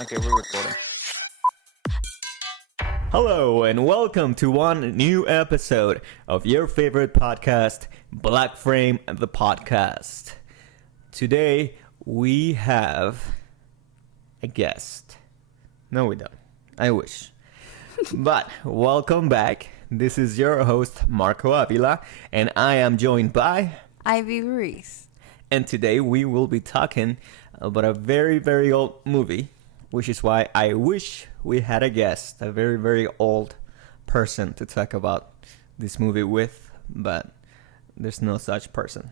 Okay, we're recording. Hello and welcome to one new episode of your favorite podcast, BLACKFRAME, the podcast. Today we have a guest. No, we don't. I wish. But welcome back. This is your host, Marco Avila, and I am joined by Ivy Ruiz. And today we will be talking about a very, very old movie, which is why I wish we had a guest, a very, very old person to talk about this movie with, but there's no such person.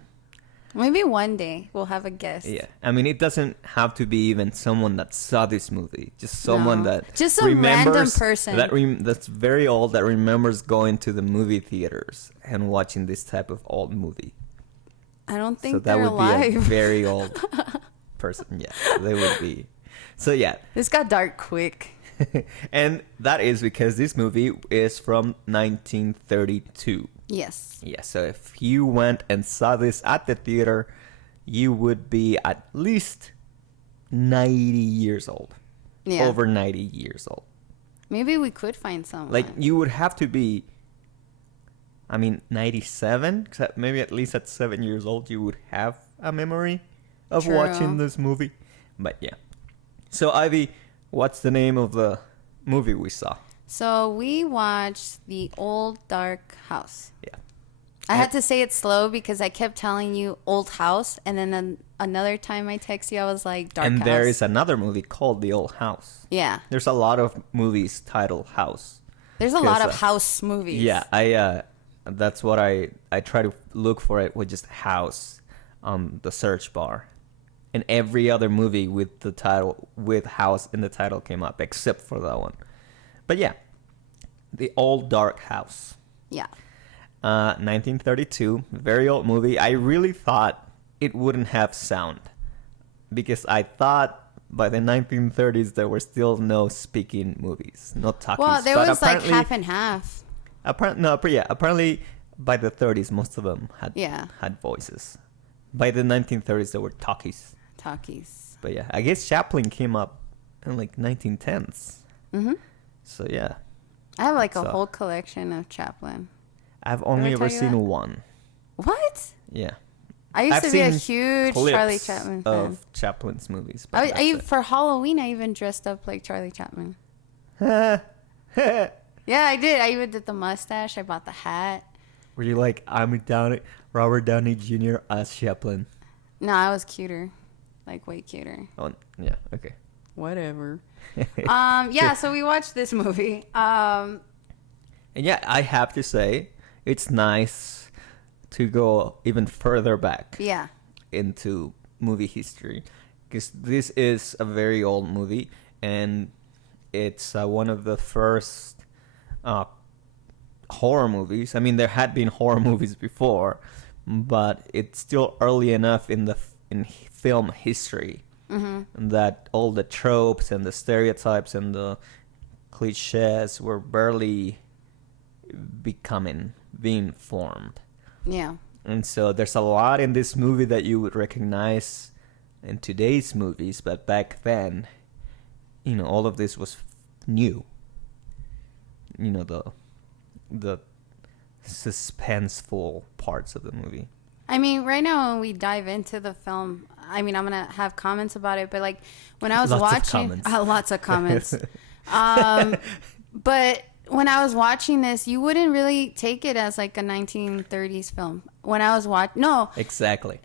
Maybe one day we'll have a guest. Yeah, I mean, it doesn't have to be even someone that saw this movie, just someone that just some random person that's very old that remembers going to the movie theaters and watching this type of old movie. I don't think so they're alive. That would be a very old person. Yeah, they would be. So yeah. This got dark quick. And that is because this movie is from 1932. Yes. Yeah, so if you went and saw this at the theater, you would be at least 90 years old. Yeah. Over 90 years old. Maybe we could find someone. Like, you would have to be, 97? Maybe at least at 7 years old, you would have a memory of True. watching this movie. But yeah. So, Ivy, what's the name of the movie we saw? So we watched The Old Dark House. Yeah. I had to say it slow because I kept telling you Old House, and then another time I text you, I was like Dark House. And there is another movie called The Old House. Yeah. There's a lot of movies titled House. There's a lot of house movies. Yeah, I that's what I try to look for it with just House on the search bar. And every other movie with the title, with House in the title came up, except for that one. But yeah, The Old Dark House. Yeah. 1932, very old movie. I really thought it wouldn't have sound. Because I thought by the 1930s there were still no speaking movies, no talkies. Well, there was like half and half. Apparently by the 30s most of them had voices. By the 1930s there were talkies. But yeah, I guess Chaplin came up in like 1910s. Mm-hmm. So yeah. I have like a whole collection of Chaplin. I've only ever seen one. What? Yeah. I used to be a huge Charlie Chaplin fan. Of Chaplin's movies. For Halloween, I even dressed up like Charlie Chaplin. Yeah, I did. I even did the mustache. I bought the hat. Were you like, Robert Downey Jr. as Chaplin? No, I was cuter. Like, way cuter. Oh, yeah, okay. Whatever. Yeah, so we watched this movie. And yeah, I have to say, it's nice to go even further back. Yeah. Into movie history. Because this is a very old movie. And it's one of the first horror movies. I mean, there had been horror movies before. But it's still early enough in film history. Mm-hmm. That all the tropes and the stereotypes and the cliches were barely being formed. Yeah. And so there's a lot in this movie that you would recognize in today's movies, but back then, all of this was new. The suspenseful parts of the movie. I mean, right now when we dive into the film, I mean, I'm going to have comments about it, but like when I was watching... Lots of comments. But when I was watching this, you wouldn't really take it as like a 1930s film. When I was watching... No. Exactly.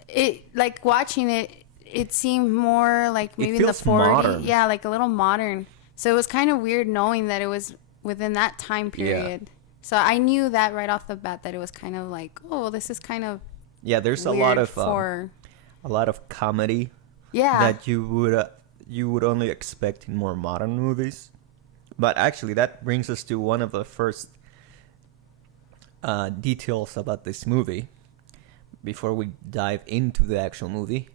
Watching it, it seemed more like maybe in the 40s. Modern. Yeah, like a little modern. So it was kind of weird knowing that it was within that time period. Yeah. So I knew that right off the bat that it was kind of like, oh, this is kind of... Yeah, there's a lot of comedy. Yeah. That you would only expect in more modern movies. But actually, that brings us to one of the first details about this movie before we dive into the actual movie.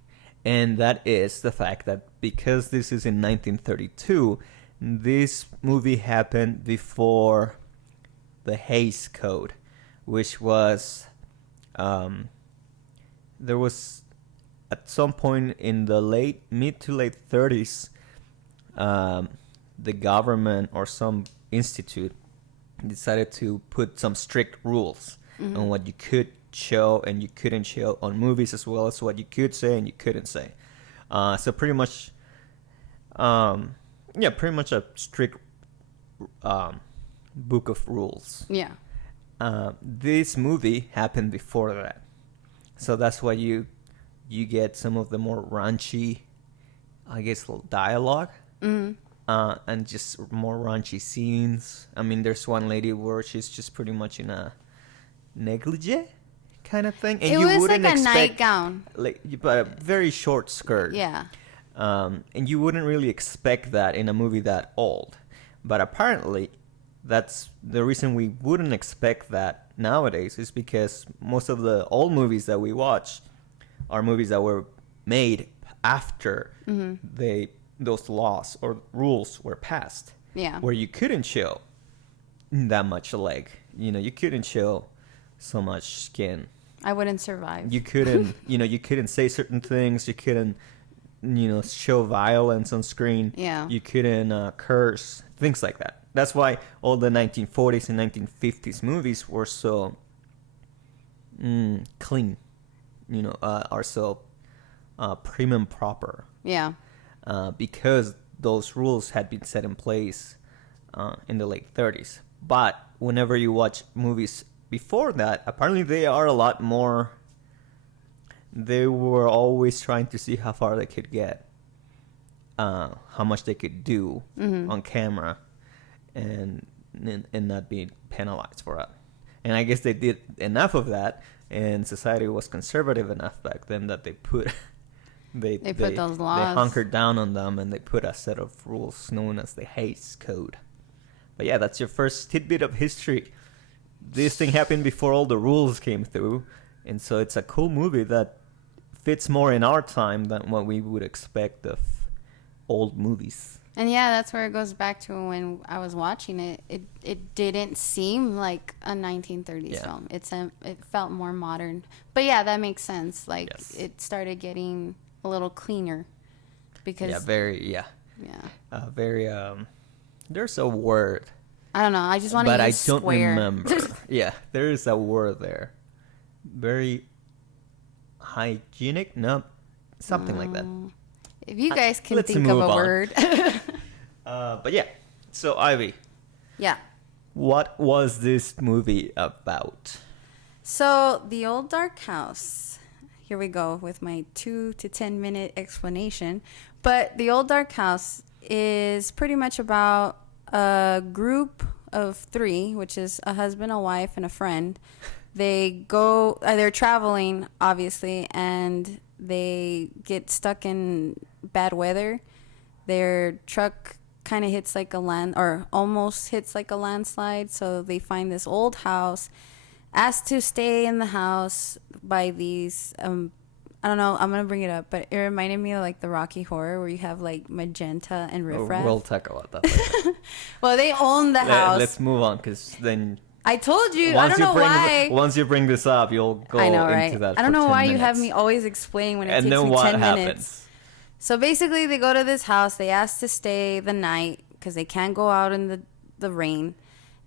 And that is the fact that because this is in 1932, this movie happened before the Hays Code, which was there was at some point in the mid to late 30s, the government or some institute decided to put some strict rules on what you could show and you couldn't show on movies, as well as what you could say and you couldn't say. So pretty much, pretty much a strict book of rules. Yeah. This movie happened before that, so that's why you get some of the more raunchy, I guess, dialogue. And just more raunchy scenes. I mean, there's one lady where she's just pretty much in a negligee kind of thing, and it you was wouldn't like a expect, nightgown, but a very short skirt. Yeah. And you wouldn't really expect that in a movie that old, but apparently, that's the reason we wouldn't expect that nowadays, is because most of the old movies that we watch are movies that were made after those laws or rules were passed. Yeah. Where you couldn't show that much leg. You couldn't show so much skin. I wouldn't survive. You couldn't, you couldn't say certain things. You couldn't, show violence on screen. Yeah. You couldn't curse, things like that. That's why all the 1940s and 1950s movies were so clean, are so prim and proper. Yeah. Because those rules had been set in place in the late 30s. But whenever you watch movies before that, apparently they are a lot more... They were always trying to see how far they could get, how much they could do on camera, and not be penalized for it. And I guess they did enough of that, and society was conservative enough back then that they put... They put those laws. They hunkered down on them, and they put a set of rules known as the Hays Code. But yeah, that's your first tidbit of history. This thing happened before all the rules came through, and so it's a cool movie that fits more in our time than what we would expect of old movies. And yeah, that's where it goes back to when I was watching it. It didn't seem like a 1930s film. It felt more modern. But yeah, that makes sense. Like, it started getting a little cleaner because very there's a word, I don't know, I just want to use square. But I don't remember. Yeah, there is a word there, very hygienic, something like that. If you guys can think of a word. But yeah, so Ivy, yeah, what was this movie about? So The Old Dark House, here we go with my 2 to 10 minute explanation. But The Old Dark House is pretty much about a group of 3, which is a husband, a wife, and a friend. They're traveling, obviously, and they get stuck in bad weather. Their truck kind of almost hits like a landslide. So they find this old house, asked to stay in the house by these, I don't know, I'm going to bring it up, but it reminded me of like the Rocky Horror where you have like Magenta and Riff Raff. We'll talk about that later. Well, they own the house. Let's move on, because then... I told you, I don't know why. Once you bring this up, you'll go into that. I don't know why you have minutes. me always explain when it takes me 10 minutes. And then what happens? So basically, they go to this house. They ask to stay the night because they can't go out in the rain.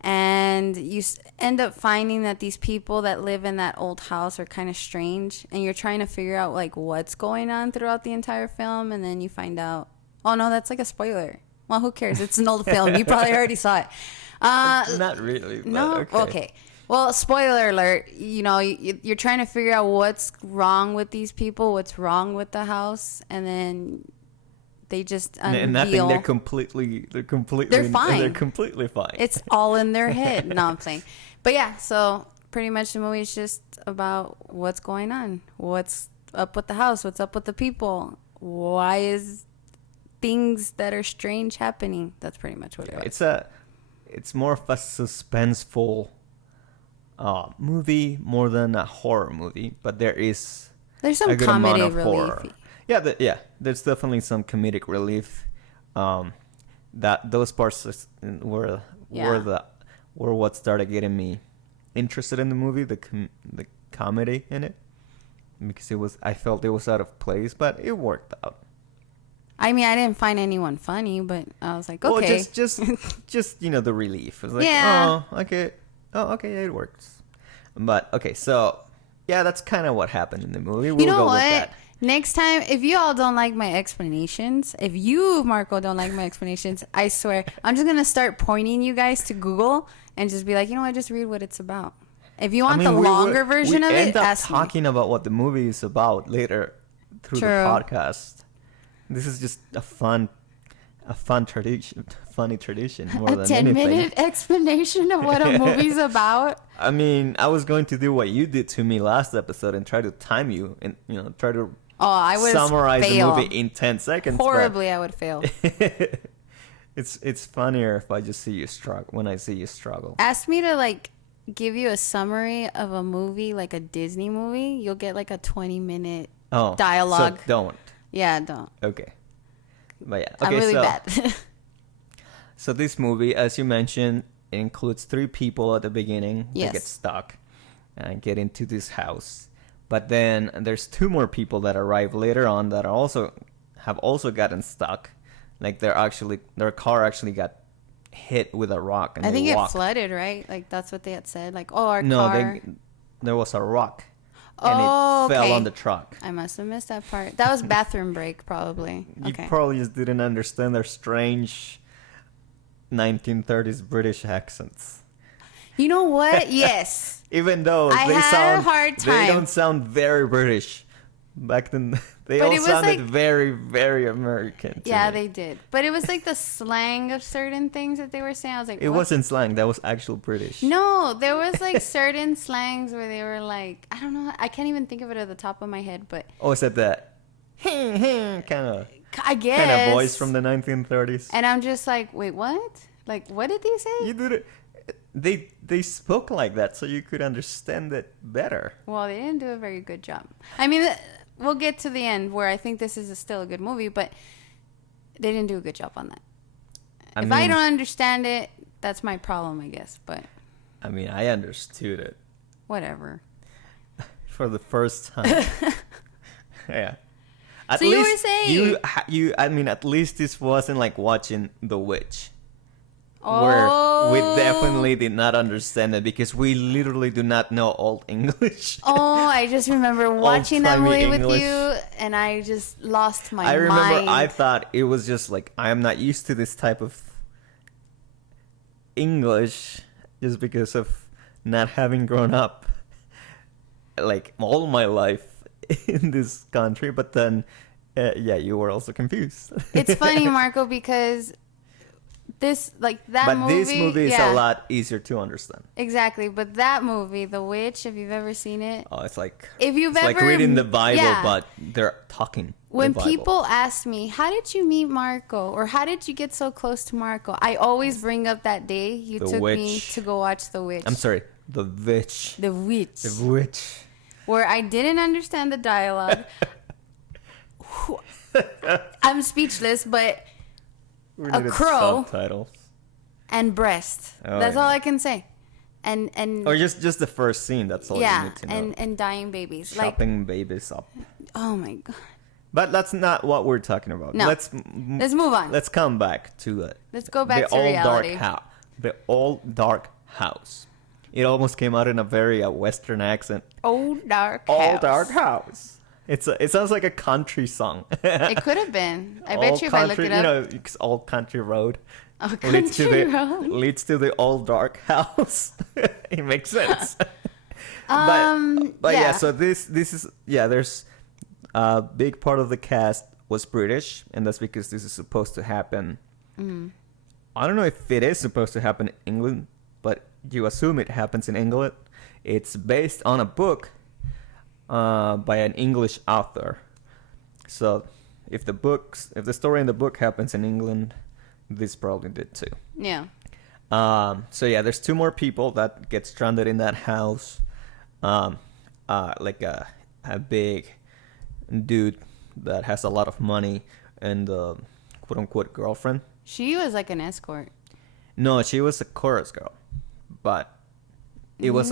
And you end up finding that these people that live in that old house are kind of strange. And you're trying to figure out, like, what's going on throughout the entire film. And then you find out, oh, no, that's like a spoiler. Well, who cares? It's an old film. You probably already saw it. Not really. No? Okay. Well, spoiler alert. You're trying to figure out what's wrong with these people, what's wrong with the house. And then... they just unveil. And I think they're completely fine. They're completely fine. It's all in their head. No, I'm playing. But yeah, so pretty much the movie is just about what's going on. What's up with the house? What's up with the people? Why is things that are strange happening? That's pretty much what it is. It's more of a suspenseful movie more than a horror movie, but there's some a good comedy amount of relief. horror. There's definitely some comedic relief. That those parts were what started getting me interested in the movie. The comedy in it, because I felt it was out of place, but it worked out. I mean, I didn't find anyone funny, but I was like, okay. Well, just the relief. It was like, Yeah. okay, it works. But okay, so yeah, that's kind of what happened in the movie. We'll You know go what? with that. Next time, if you all don't like my explanations, if you, Marco, don't like my explanations, I swear, I'm just going to start pointing you guys to Google and just be like, you know what, just read what it's about. If you want the longer version of it, end up ask me. talking about what the movie is about later through the podcast. This is just a funny tradition more than anything. 10-minute explanation of what a movie's about. I mean, I was going to do what you did to me last episode and try to time you and try to I would summarize fail. the movie in 10 seconds. Horribly, I would fail. It's funnier if I just see you struggle when I see you struggle. Ask me to give you a summary of a movie, like a Disney movie. You'll get like a 20-minute dialogue. So don't. Yeah, don't. Okay. But yeah. I'm Okay, really bad. So this movie, as you mentioned, it includes 3 people at the beginning that get stuck and get into this house. But then there's 2 more people that arrive later on that have also gotten stuck. Like their car actually got hit with a rock. And I think it it flooded, right? Like that's what they had said. Like, our car. There was a rock. And it fell on the truck. I must have missed that part. That was bathroom break, probably. You probably just didn't understand their strange 1930s British accents. You know what? Yes. Even though they don't sound very British. Back then, they all sounded very, very American. Yeah, they did. But it was like the slang of certain things that they were saying. I was like, it wasn't slang. That was actual British. No, there was like certain slangs where they were like, I don't know. I can't even think of it at the top of my head. But is that kind of? I guess. Kind of voice from the 1930s. And I'm just like, wait, what? Like, what did they say? You did it. They spoke like that so you could understand it better. Well, they didn't do a very good job. I mean, we'll get to the end where I think this is still a good movie, but they didn't do a good job on that. If I don't understand it, that's my problem, I guess. But I mean, I understood it. Whatever. For the first time. Yeah. So you were saying I mean, at least this wasn't like watching The Witch. Where we definitely did not understand it because we literally do not know Old English. I just remember watching that movie with you and I just lost my mind. I remember I thought it was just like, I am not used to this type of English just because of not having grown up like all my life in this country. But then, you were also confused. It's funny, Marco, because this movie is a lot easier to understand. Exactly, but that movie, The Witch, if you've ever seen it, it's like like reading the Bible, but they're talking. When people ask me, "How did you meet Marco?" or "How did you get so close to Marco?" I always bring up that day you took me to go watch The Witch. I'm sorry, The Witch. The Witch. The Witch. Where I didn't understand the dialogue. I'm speechless, but. A crow subtitles. And breast. That's all I can say. And or just the first scene. That's all you need to know. and dying babies. Chopping babies up. Oh my god. But that's not what we're talking about. No. Let's move on. Let's come back to it. Let's go back to reality. The Old Dark House. It almost came out in a very Western accent. Old Dark House. Old Dark House. It sounds like a country song. It could have been. I bet you if I look it up. It's Old Country Road. Oh, Country Road. Leads to the Old Dark House. It makes sense. But so this is, there's a big part of the cast was British, and that's because this is supposed to happen. Mm. I don't know if it is supposed to happen in England, but you assume it happens in England. It's based on a book by an English author. So if the story in the book happens in England, this probably did too. Yeah. There's 2 more people that get stranded in that house. Like a big dude that has a lot of money and quote unquote girlfriend. She was like an escort. No, she was a chorus girl, but it was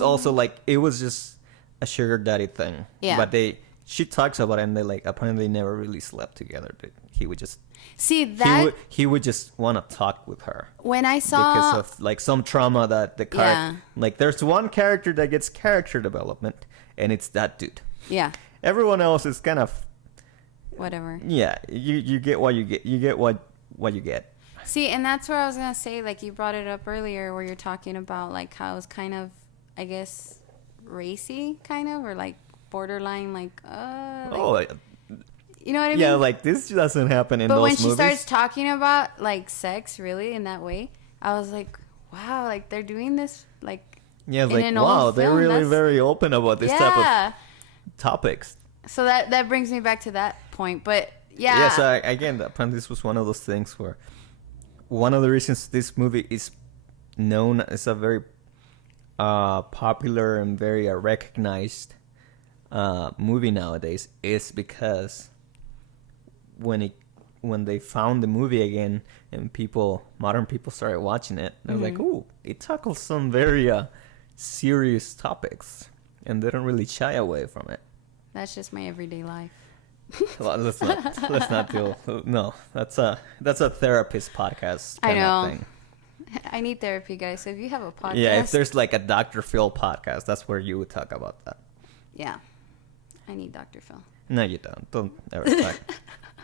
also like it was just a sugar daddy thing. Yeah. But she talks about it, and they like apparently never really slept together. He would just he would just want to talk with her. When I saw because of like some trauma that the character like there's one character that gets character development, and it's that dude. Yeah. Everyone else is kind of whatever. Yeah, you get what you get. You get what you get. See, and that's where I was gonna say, like you brought it up earlier, where you're talking about like how it's kind of, I guess, racy, kind of, or like borderline, like you know what I mean? Yeah, like this doesn't happen in those movies. But when she starts talking about like sex, really in that way, I was like, wow, like they're doing this like like wow, they're really very open about this type of topics. So that brings me back to that point, but yeah. Yeah, so again, apparently this was one of those things where one of the reasons this movie is known as a very popular and very recognized movie nowadays is because when they found the movie again and modern people started watching it, they're like, "Ooh, it tackles some very serious topics, and they don't really shy away from it." That's just my everyday life. Well, let's not deal. No, that's a therapist podcast. I know. Thing. I need therapy, guys. So if you have a podcast, yeah, if there's like a Dr. Phil podcast, that's where you would talk about that. Yeah, I need Dr. Phil. No, you don't. Don't ever talk.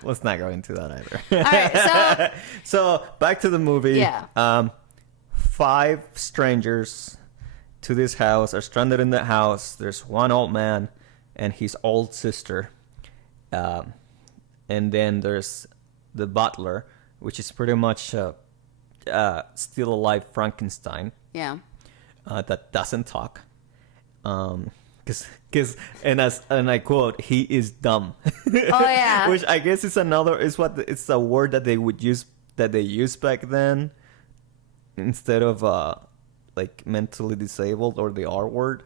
Let's not go into that either. All right, so back to the movie. Yeah. 5 strangers to this house are stranded in the house. There's one old man and his old sister. And then there's the butler, which is pretty much still alive Frankenstein. Yeah. That doesn't talk. And I quote, he is dumb. Oh yeah. Which I guess it's it's a word that they used back then instead of like mentally disabled or the R word.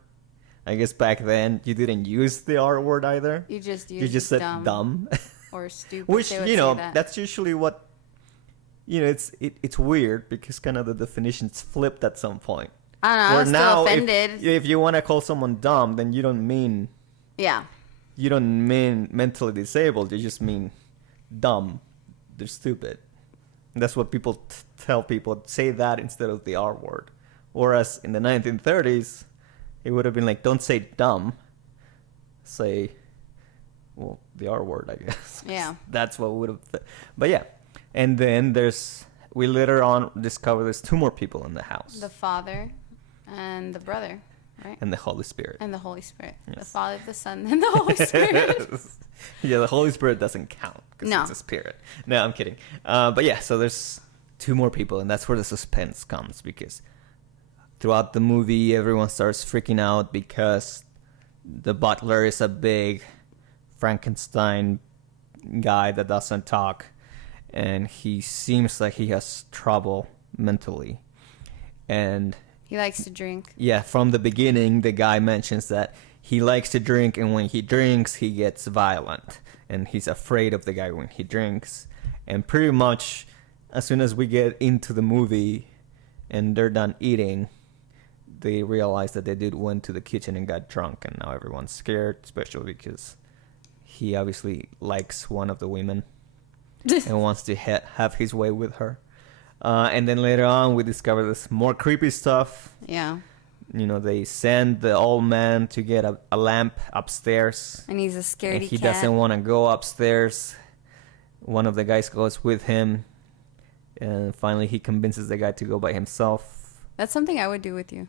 I guess back then you didn't use the R word either. You just said dumb or stupid. Which that's usually what it's weird because kind of the definition's flipped at some point. I don't know. I was still offended. If you want to call someone dumb, then you don't mean mentally disabled. You just mean dumb. They're stupid. And that's what people tell people. Say that instead of the R word. Whereas in the 1930s. It would have been like, don't say dumb. Say, well, the R word, I guess. Yeah. That's what would have... But yeah. And then we later on discover there's 2 more people in the house. The father and the brother, right? And the Holy Spirit. And the Holy Spirit. Yes. The Father, the Son, and the Holy Spirit. Yeah, the Holy Spirit doesn't count because it's a spirit. No, I'm kidding. But yeah, so there's 2 more people, and that's where the suspense comes because... Throughout the movie, everyone starts freaking out because the butler is a big Frankenstein guy that doesn't talk, and he seems like he has trouble mentally. And he likes to drink. Yeah, from the beginning, the guy mentions that he likes to drink, and when he drinks, he gets violent, and he's afraid of the guy when he drinks. And pretty much, as soon as we get into the movie and they're done eating, they realize that the dude went to the kitchen and got drunk, and now everyone's scared, especially because he obviously likes one of the women and wants to have his way with her. And then later on, we discover this more creepy stuff. Yeah. They send the old man to get a lamp upstairs. And he's a scaredy cat. And he doesn't want to go upstairs. One of the guys goes with him. And finally, he convinces the guy to go by himself. That's something I would do with you.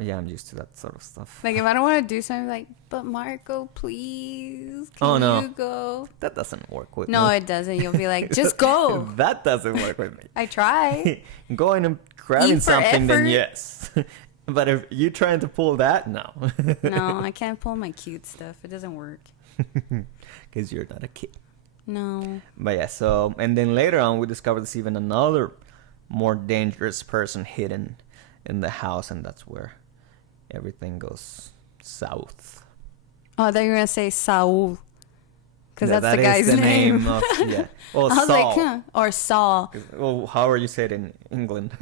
Yeah, I'm used to that sort of stuff. Like, if I don't want to do something, like, but Marco, please, can you go? That doesn't work with me. No, it doesn't. You'll be like, just go. That doesn't work with me. I try. Going and grabbing something, then yes. But if you're trying to pull that, no. No, I can't pull my cute stuff. It doesn't work. Because you're not a kid. No. But yeah, so, and then later on, we discovered there's even another more dangerous person hidden in the house, and that's where everything goes south. Oh, I thought you were going to say Saul. because No, that's the that is guy's the name. of, yeah. Well, I was Saul. like, huh. Or Saul. Well, however you say it in England.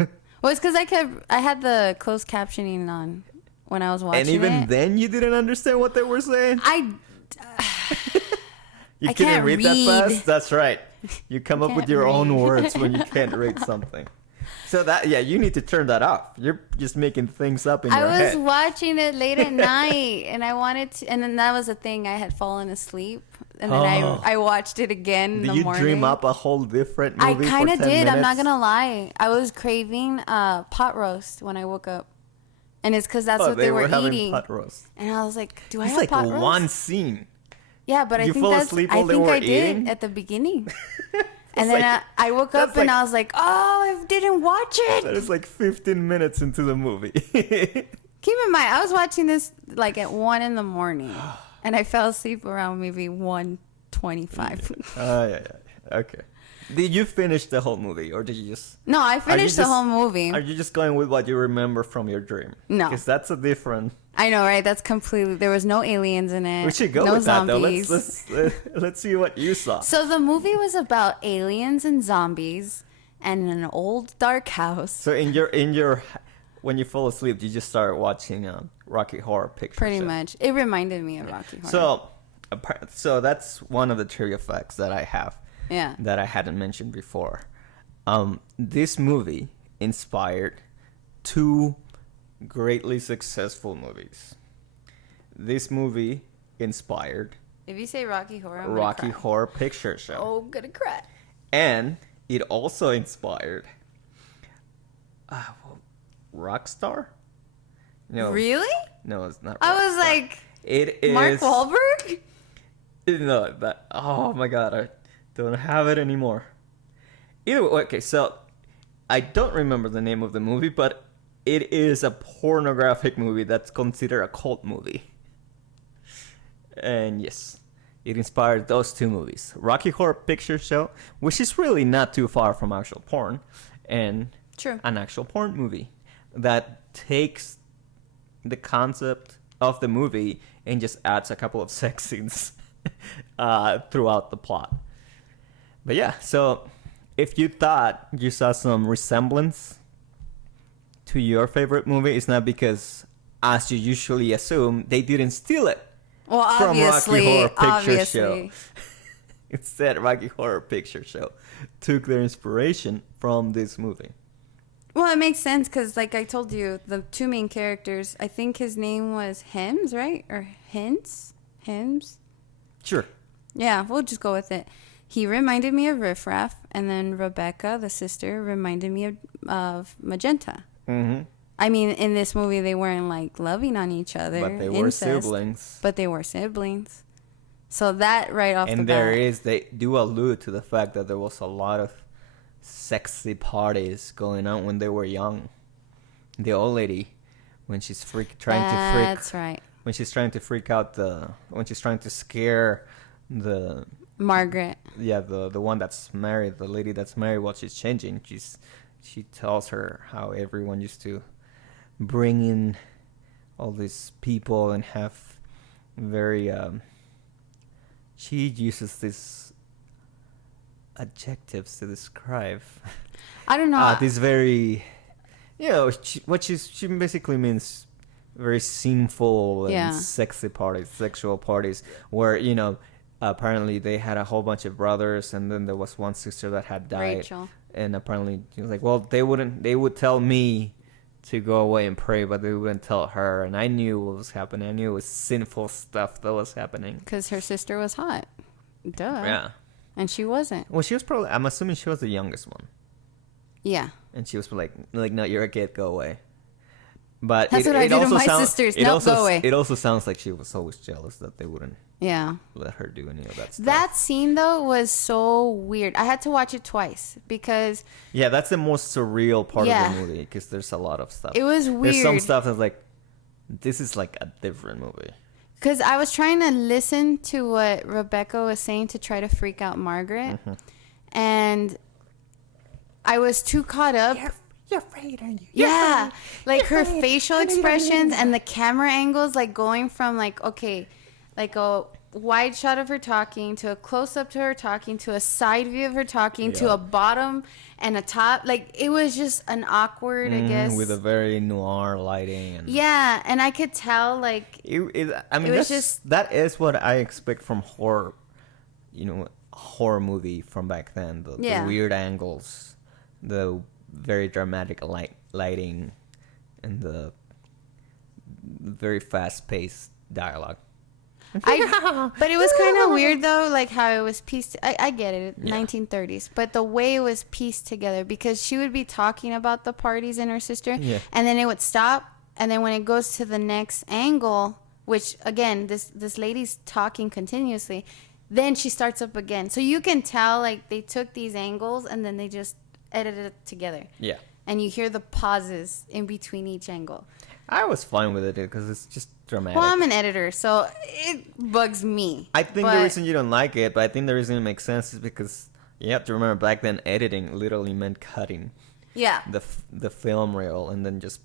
Well, it's because I had the closed captioning on when I was watching And even it. then, you didn't understand what they were saying? You I couldn't can't read that read. fast? That's right. You come up with can't your own read. words when you can't read something. So you need to turn that off. You're just making things up in your I head. was watching it late at night, and I wanted to, and then that was the thing. I had fallen asleep, and then I watched it again in Did the you morning. dream up a whole different I movie kind for of 10 did. I'm not minutes? gonna lie. I was craving pot roast when I woke up, and it's because that's what they were having eating. pot roast. And I was like, "Do I It's have like pot roast?" one scene. Yeah, but I You think fall that's. asleep I while they think were I did eating? at the beginning. It's And then like- I woke up that's and like- I was like, "Oh, I didn't watch That it." is like 15 minutes into the movie. Keep in mind, I was watching this like at 1 in the morning, and I fell asleep around maybe 1:25. Yeah. Okay. Did you finish the whole movie, or did you just... No, I finished the whole movie. Are you just going with what you remember from your dream? No. Because that's a different... I know, right? That's completely. There was no aliens in it. We should go no with zombies. that, though. Let's see what you saw. So the movie was about aliens and zombies and an old dark house. So in your... When you fall asleep, you just start watching Rocky Horror Picture Pretty Show. much. It reminded me of Rocky Horror. So that's one of the trivia facts that I have. Yeah. That I hadn't mentioned before. This movie inspired 2 greatly successful movies. This movie inspired If you say Rocky Horror, I'm gonna Rocky cry. Horror Picture Show. Oh, I'm gonna cry. And it also inspired Rockstar? No. Really? No, it's not. I was Rockstar. like, It is Mark Wahlberg? No, that. Oh my god, I don't have it anymore. Either way, okay, so I don't remember the name of the movie, but it is a pornographic movie that's considered a cult movie. And yes, it inspired those 2 movies: Rocky Horror Picture Show, which is really not too far from actual porn, and True. an actual porn movie that takes the concept of the movie and just adds a couple of sex scenes throughout the plot. But yeah, so if you thought you saw some resemblance to your favorite movie, it's not because, as you usually assume, they didn't steal it Well, from obviously. Rocky Horror Picture Obviously. Show. Instead, Rocky Horror Picture Show took their inspiration from this movie. Well, it makes sense because, like I told you, the 2 main characters, I think his name was Hems, right? Or Hems? Sure. Yeah, we'll just go with it. He reminded me of Riff Raff, and then Rebecca, the sister, reminded me of Magenta. Mm-hmm. I mean, in this movie, they weren't, like, loving on each other. But they were incest, siblings. But they were siblings. So that right off the And bat. they do allude to the fact that there was a lot of sexy parties going on when they were young. The old lady, when she's That's right. when she's trying to freak out when she's trying to scare the Margaret. the one that's married, the lady that's married while she's changing, she tells her how everyone used to bring in all these people and have very she uses these adjectives to describe I don't know. this very, she basically means very sinful and Yeah. sexy parties, sexual parties, where apparently they had a whole bunch of brothers, and then there was one sister that had died. Rachel. And apparently he was like, well, they would tell me to go away and pray, but they wouldn't tell her. And I knew what was happening. I knew it was sinful stuff that was happening. Because her sister was hot. Duh. Yeah. And she wasn't. Well, I'm assuming she was the youngest one. Yeah. And she was like, no, you're a kid, go away. But That's what I do to my sisters. No, go away. It also sounds like she was always jealous that they wouldn't Yeah. let her do any of that stuff. That scene, though, was so weird. I had to watch it twice because Yeah, that's the most surreal part Yeah. of the movie, because there's a lot of stuff. it was There's some weird. stuff that's like, this is like a different movie. Because I was trying to listen to what Rebecca was saying to try to freak out Margaret. Mm-hmm. And I was too caught up. You're afraid, aren't you? Yeah, like her facial expressions and the camera angles, like going from like, okay, like wide shot of her talking to a close up to her talking to a side view of her talking to Yeah. a bottom and a top. Like, it was just an awkward, I guess. with a very noir lighting. And Yeah, and I could tell, like, I mean, it was that is what I expect from horror, horror movie from back then. The weird angles, the very dramatic lighting, and the very fast-paced dialogue. But it was kind of weird though, like how it was pieced. I get it, Yeah. 1930s, but the way it was pieced together, because she would be talking about the parties and her sister, Yeah. and then it would stop, and then when it goes to the next angle, which again, this lady's talking continuously, then she starts up again. So you can tell, like, they took these angles and then they just edited it together. Yeah. And you hear the pauses in between each angle. I was fine with it because it's just dramatic. Well, I'm an editor, so it bugs me. I think the reason you don't like it, but I think the reason it makes sense is because you have to remember back then editing literally meant cutting Yeah. the film reel and then just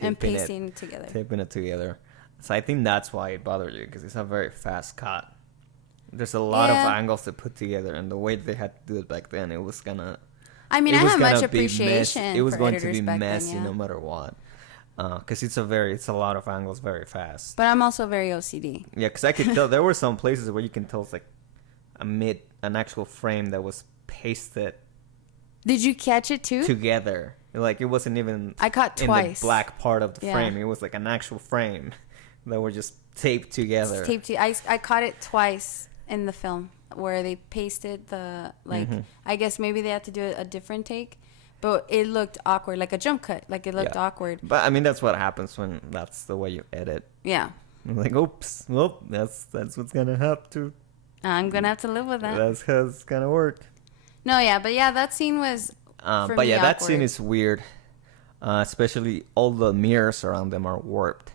And pasting together. taping it together. So I think that's why it bothered you, because it's a very fast cut. There's a lot of angles to put together, and the way they had to do it back then, it was gonna. I mean, it I was have gonna much be appreciation It was for going to editors be back messy then, yeah. no matter what, because it's a lot of angles very fast. But I'm also very OCD. Yeah, because I could tell there were some places where you can tell it's like an actual frame that was pasted Did you catch it too? together. Like, it wasn't even I caught in twice. the black part of the Yeah. frame. It was like an actual frame that were just taped together. It's taped to. I caught it twice in the film where they pasted the, like, I guess maybe they had to do a different take, but it looked awkward, like a jump cut. Like, it looked Yeah. awkward. But I mean, that's what happens when that's the way you edit. Yeah. You're like, oops, well, that's what's gonna happen to. I'm going to have to live with that. That's how it's gonna work. No, yeah, but yeah, that scene was, for But me, yeah, that awkward. scene is weird. Especially all the mirrors around them are warped,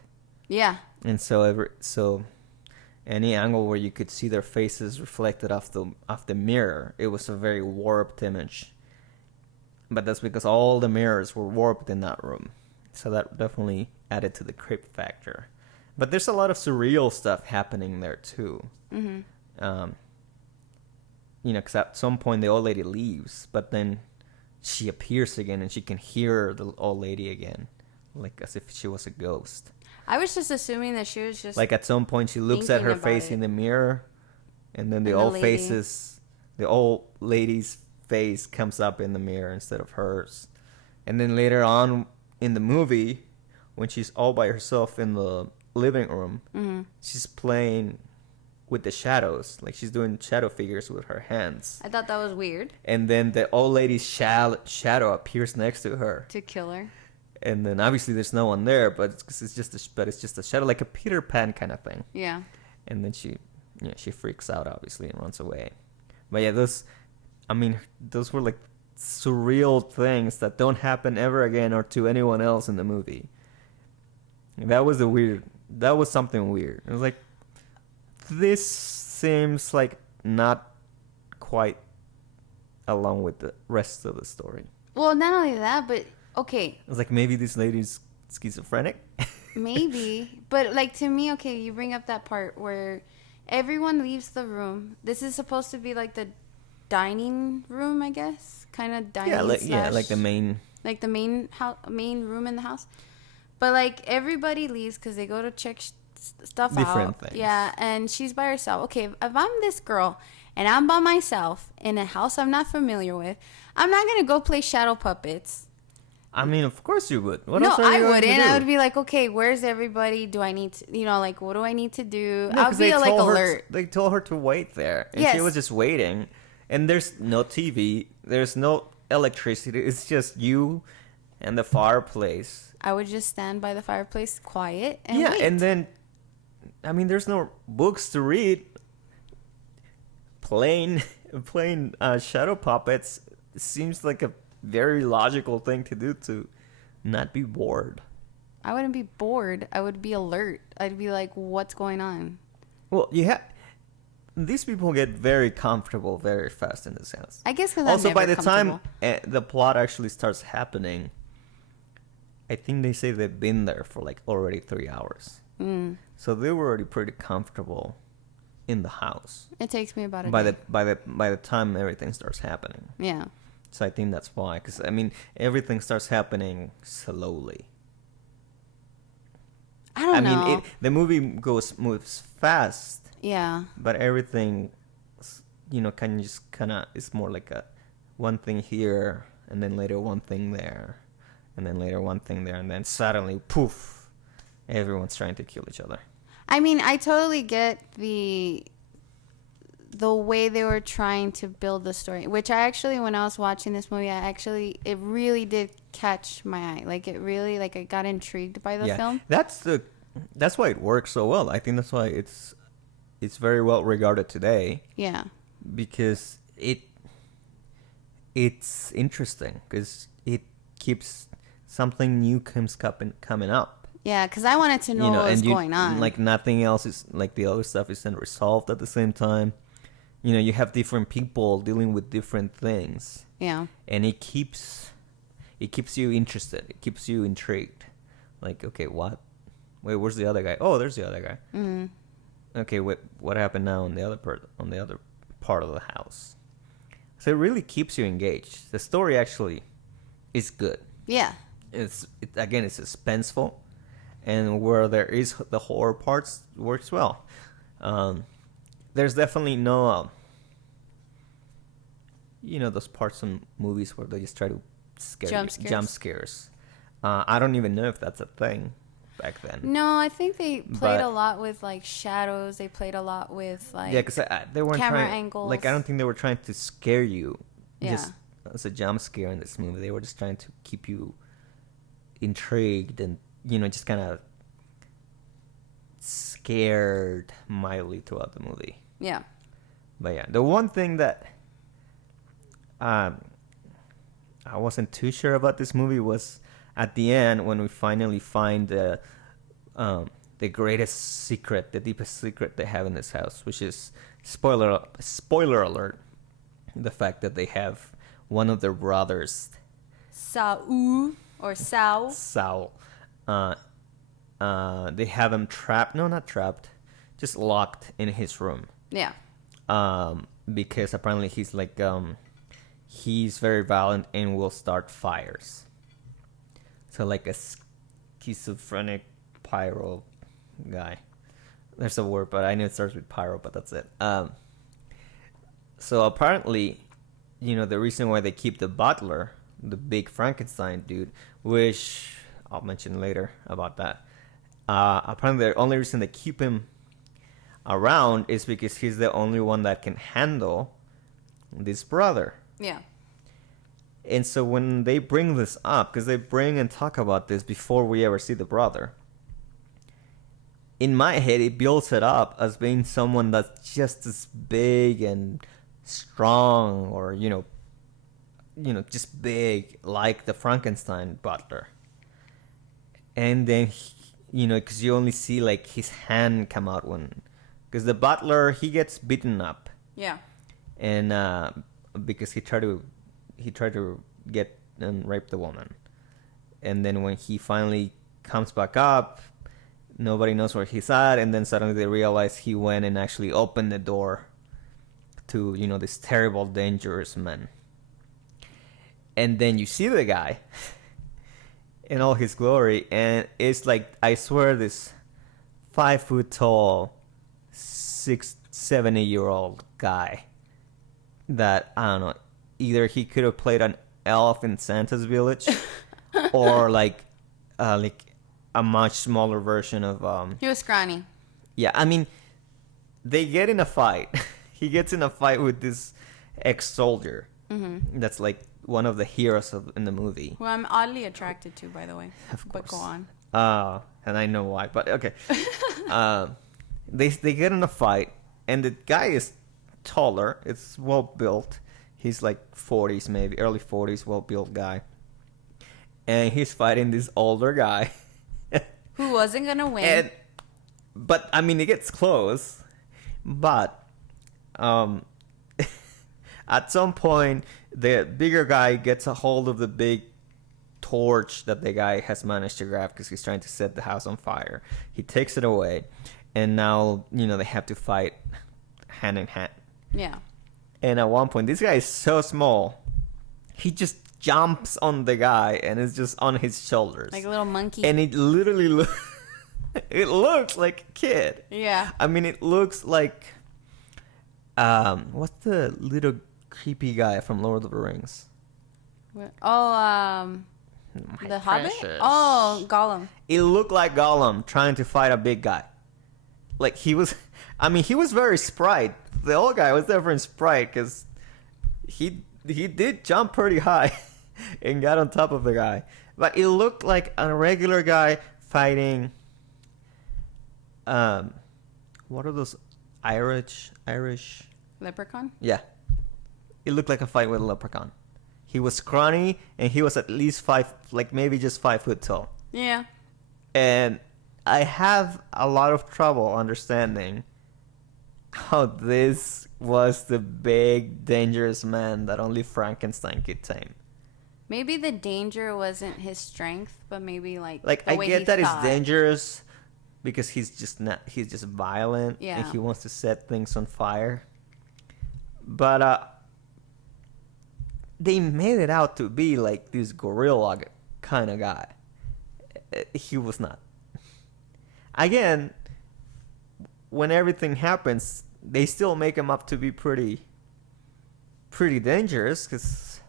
Yeah. and so any angle where you could see their faces reflected off the mirror, it was a very warped image. But that's because all the mirrors were warped in that room, so that definitely added to the creep factor. But there's a lot of surreal stuff happening there too. Mm-hmm. Because at some point the old lady leaves, but then she appears again and she can hear the old lady again, like as if she was a ghost. I was just assuming that she was just, Like at some point she looks at thinking her about face it. in the mirror, and then the And the old lady. the old lady's face comes up in the mirror instead of hers. And then later on in the movie, when she's all by herself in the living room, she's playing with the shadows, like she's doing shadow figures with her hands. I thought that was weird And then the old lady's shadow appears next to her. to kill her. And then obviously there's no one there, but it's just a shadow, like a Peter Pan kind of thing. Yeah. And then she freaks out obviously and runs away. But yeah, those were like surreal things that don't happen ever again or to anyone else in the movie. That was something weird. It was like, this seems like not quite along with the rest of the story. Well, not only that, but okay, I was like, maybe this lady's schizophrenic. maybe. But like, to me, okay, you bring up that part where everyone leaves the room. This is supposed to be like the dining room, I guess, kind of dining. Like the main. Like the main room in the house. But like, everybody leaves because they go to check stuff Different out. things. Yeah, and she's by herself. Okay, if I'm this girl and I'm by myself in a house I'm not familiar with, I'm not gonna go play shadow puppets. I mean, of course you would. What No, else are you I going wouldn't. to do? I would be like, okay, where's everybody? Do I need to, like, what do I need to do? No, I'll 'cause be they like told her alert. they told her to wait there, and she Yes. was just waiting. And there's no TV, there's no electricity. It's just you and the fireplace. I would just stand by the fireplace, quiet, and Yeah, wait. and then, I mean, there's no books to read. Playing shadow puppets seems like a very logical thing to do to not be bored. I wouldn't be bored. I would be alert. I'd be like, what's going on? Well, these people get very comfortable very fast in this house. I guess because Also, by the time the plot actually starts happening, I think they say they've been there for like already 3 hours. So they were already pretty comfortable in the house. It takes me about a by day. by the time everything starts happening. Yeah. So I think that's why, because I mean everything starts happening slowly. I don't know. The movie moves fast, Yeah. but everything, kind of it's more like a one thing here, and then later one thing there, and then later one thing there, and then suddenly poof, everyone's trying to kill each other. I mean, I totally get the way they were trying to build the story, which I actually, when I was watching this movie, it really did catch my eye. Like, it really, like, I got intrigued by the film. That's why it works so well. I think that's why it's very well regarded today. Yeah. Because it's interesting, because it keeps something new coming up. Yeah, because I wanted to know what was going on. Like, nothing else is, like, the other stuff isn't resolved at the same time. You have different people dealing with different things. Yeah. And it keeps you interested. It keeps you intrigued. Like, okay, what? Wait, where's the other guy? Oh, there's the other guy. Mm-hmm. Okay, what happened now on the other part of the house? So it really keeps you engaged. The story actually is good. Yeah. It's suspenseful, and where there is the horror parts, works well. There's definitely no those parts in movies where they just try to scare you. Jump scares. I don't even know if that's a thing back then. No, I think they played a lot with, like, shadows. They played a lot with, like, because they weren't camera trying, angles. Like, I don't think they were trying to scare you. Yeah. Just as a jump scare in this movie, they were just trying to keep you intrigued and just kind of scared mildly throughout the movie. Yeah. But yeah, the one thing that I wasn't too sure about this movie was at the end, when we finally find the greatest secret, the deepest secret they have in this house, which is spoiler alert, the fact that they have one of their brothers, Saul. They have him trapped. No, not trapped, just locked in his room. Yeah. Because apparently he's like he's very violent and will start fires. So, like, a schizophrenic pyro guy. There's a word, but I know it starts with pyro, but that's it. So apparently, the reason why they keep the butler, the big Frankenstein dude, which I'll mention later about that. Apparently, the only reason they keep him around is because he's the only one that can handle this brother. Yeah. And so when they bring this up, because they bring and talk about this before we ever see the brother, in my head it builds it up as being someone that's just as big and strong, or just big like the Frankenstein butler. And then because you only see, like, his hand come out because the butler, he gets beaten up. Yeah. And because he tried to get and rape the woman. And then when he finally comes back up, nobody knows where he's at, and then suddenly they realize he went and actually opened the door to, this terrible, dangerous man. And then you see the guy in all his glory, and it's like, I swear, this 5 foot tall, 70-year-old guy that, I don't know, either he could have played an elf in Santa's village, or like a much smaller version of He was scrawny. Yeah, I mean, they get in a fight. He gets in a fight with this ex-soldier. Mm-hmm. That's like one of the heroes in the movie. Who I'm oddly attracted to, by the way. Of course. But go on. And I know why, but okay. They get in a fight, and the guy is taller. It's well built. He's like 40s, maybe early 40s, well built guy. And he's fighting this older guy. Who wasn't gonna win. But I mean, it gets close. But at some point, the bigger guy gets a hold of the big torch that the guy has managed to grab because he's trying to set the house on fire. He takes it away, and now they have to fight hand in hand. Yeah. And at one point, this guy is so small, he just jumps on the guy and is just on his shoulders. Like a little monkey. And it literally it looks like a kid. Yeah. I mean, it looks like... what's the little creepy guy from Lord of the Rings? Oh, My the Hobbit? precious. Oh, Gollum. It looked like Gollum trying to fight a big guy. Like, he was... I mean, he was very sprite. The old guy was different sprite because he did jump pretty high and got on top of the guy. But it looked like a regular guy fighting... what are those Irish... Leprechaun? Yeah. It looked like a fight with a leprechaun. He was scrawny and he was at least maybe just 5 foot tall. Yeah. And I have a lot of trouble understanding how this was the big, dangerous man that only Frankenstein could tame. Maybe the danger wasn't his strength, but maybe the I way get he that thought. it's dangerous because he's just violent Yeah. and he wants to set things on fire. But they made it out to be like this gorilla kind of guy. He was not. Again, when everything happens, they still make him up to be pretty dangerous because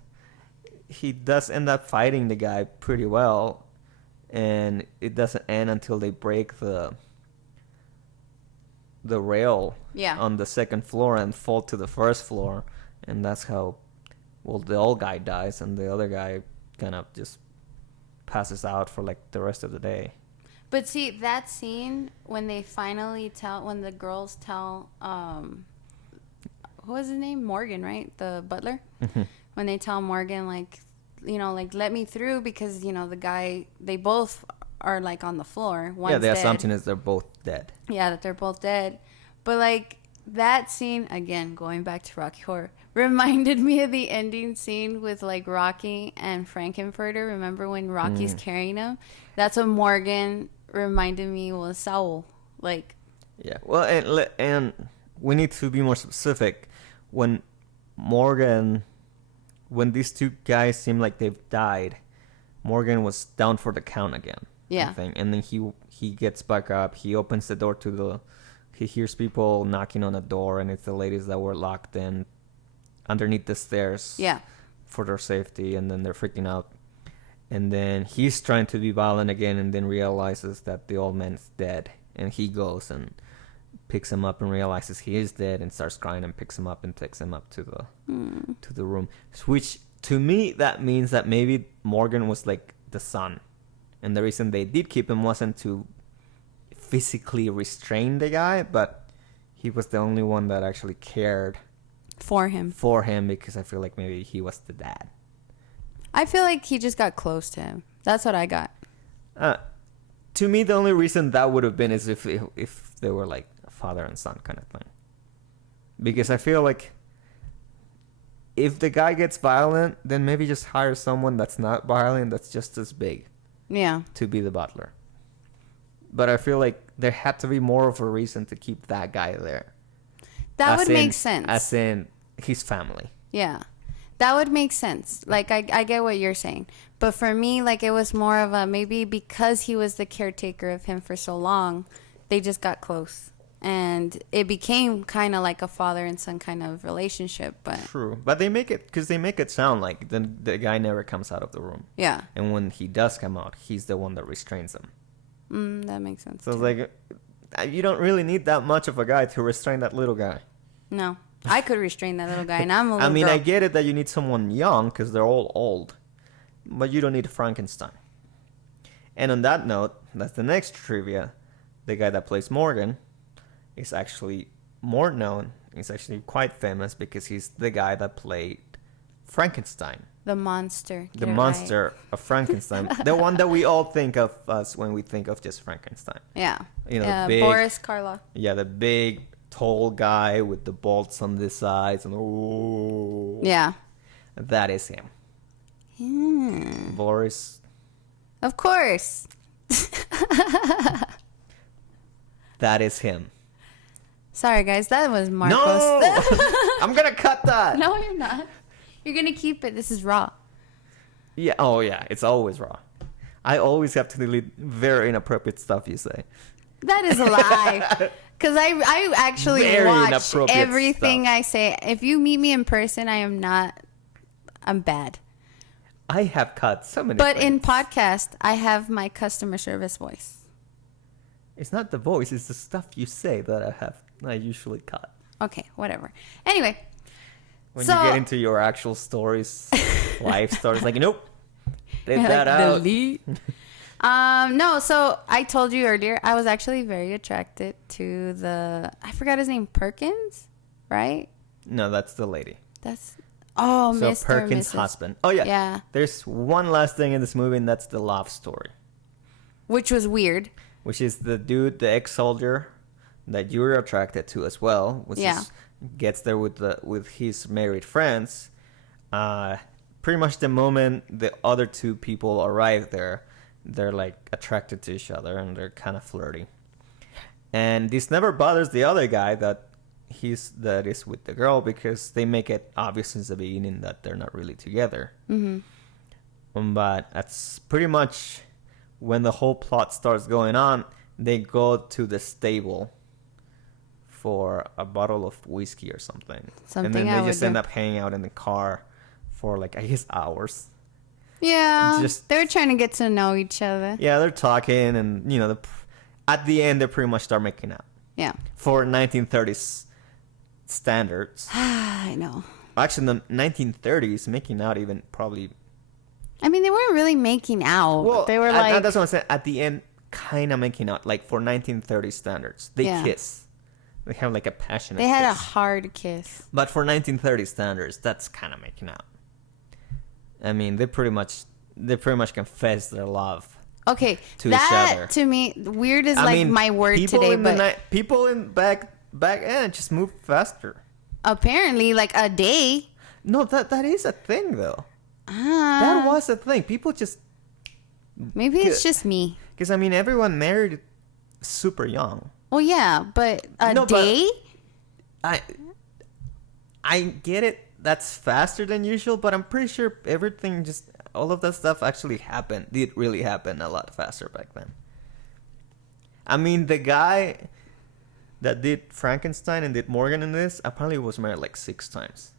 he does end up fighting the guy pretty well, and it doesn't end until they break the rail on the second floor and fall to the first floor, and that's how the old guy dies and the other guy kind of just passes out for like the rest of the day. But see, that scene when they finally when the girls tell, what was his name? Morgan, right? The butler? Mm-hmm. When they tell Morgan, let me through because, the guy, they both are on the floor. One's the dead. assumption is they're both dead. Yeah, that they're both dead. But that scene, again, going back to Rocky Horror, reminded me of the ending scene with Rocky and Frankenfurter. Remember when Rocky's carrying him? That's what Morgan reminded me was Saul. Yeah, well, and we need to be more specific. When these two guys seem like they've died, Morgan was down for the count again. Yeah. I think. And then he gets back up. He opens the door he hears people knocking on the door, and it's the ladies that were locked in underneath the stairs. Yeah. For their safety, and then they're freaking out. And then he's trying to be violent again, and then realizes that the old man's dead. And he goes and picks him up and realizes he is dead and starts crying and picks him up and takes him up to the room. Which, to me, that means that maybe Morgan was like the son. And the reason they did keep him wasn't to physically restrain the guy, but he was the only one that actually cared For him, because I feel like maybe he was the dad. I feel like he just got close to him. That's what I got. To me, the only reason that would have been is if they were like a father and son kind of thing. Because I feel like if the guy gets violent, then maybe just hire someone that's not violent, that's just as big. Yeah. To be the butler. But I feel like there had to be more of a reason to keep that guy there. That would make sense. As in his family. Yeah. That would make sense. I get what you're saying. But for me, it was more of a maybe because he was the caretaker of him for so long, they just got close. And it became kind of like a father and son kind of relationship. But True. But they make it sound like the guy never comes out of the room. Yeah. And when he does come out, he's the one that restrains him. That makes sense. So it's you don't really need that much of a guy to restrain that little guy. No. I could restrain that little guy, and I'm a little girl. I get it that you need someone young because they're all old. But you don't need Frankenstein. And on that note, that's the next trivia. The guy that plays Morgan is actually more known. He's actually quite famous because he's the guy that played Frankenstein. The monster. The monster of Frankenstein. The one that we all think of us when we think of just Frankenstein. Yeah. Big, Boris Karloff. Yeah, the big, tall guy with the bolts on the sides. And yeah. That is him. Boris. Of course. That is him. Sorry, guys. That was Marcos. No! I'm gonna cut that. No, you're not. You're gonna keep it. This is raw. Yeah. Oh, yeah. It's always raw. I always have to delete very inappropriate stuff you say. That is a lie. Because I actually Very watch inappropriate everything stuff. I say. If you meet me in person, I'm bad. I have cut so many But things. in podcast, I have my customer service voice. It's not the voice, it's the stuff you say that I usually cut. Okay, whatever. Anyway. When So- you get into your actual stories, life stories, like, nope, take Like, that out. delete. No, so I told you earlier, I was actually very attracted to I forgot his name, Perkins, right? No, that's the lady. Oh, So Mr. Perkins' Mrs. husband. Oh, yeah. Yeah. There's one last thing in this movie, and that's the love story, Which was weird. which is the dude, the ex-soldier that you're attracted to as well, which Yeah. gets there with his married friends. Pretty much the moment the other two people arrive there, they're like attracted to each other and they're kind of flirty. And this never bothers the other guy that is with the girl, because they make it obvious since the beginning that they're not really together. Mm-hmm. But that's pretty much when the whole plot starts going on. They go to the stable for a bottle of whiskey or something. And then I they would just end do. up hanging out in the car for like, I guess, hours. Yeah. Just- they were trying to get to know each other. Yeah, they're talking, and at the end they pretty much start making out. Yeah. For 1930s standards. I know. Actually, in the 1930s, making out even probably... I mean, they weren't really making out. Well, They were like... that's what I'm saying. At the end, kind of making out. Like, for 1930s standards. They Yeah. kiss. They have, like, a passionate They had a kiss. hard kiss. But for 1930s standards, that's kind of making out. I mean, they pretty much confess their love. Okay, To each that other. to me, weird is I like mean, my word people today, in but people in back end just move faster. apparently like a day. No, that is a thing though. Ah, That was a thing. People just, maybe it's just me. because I mean, everyone married super young. Well, yeah, but a No, but- day? I get it. That's faster than usual, but I'm pretty sure all of that stuff actually did really happen a lot faster back then. I mean, the guy that did Frankenstein and did Morgan in this apparently was married like 6 times,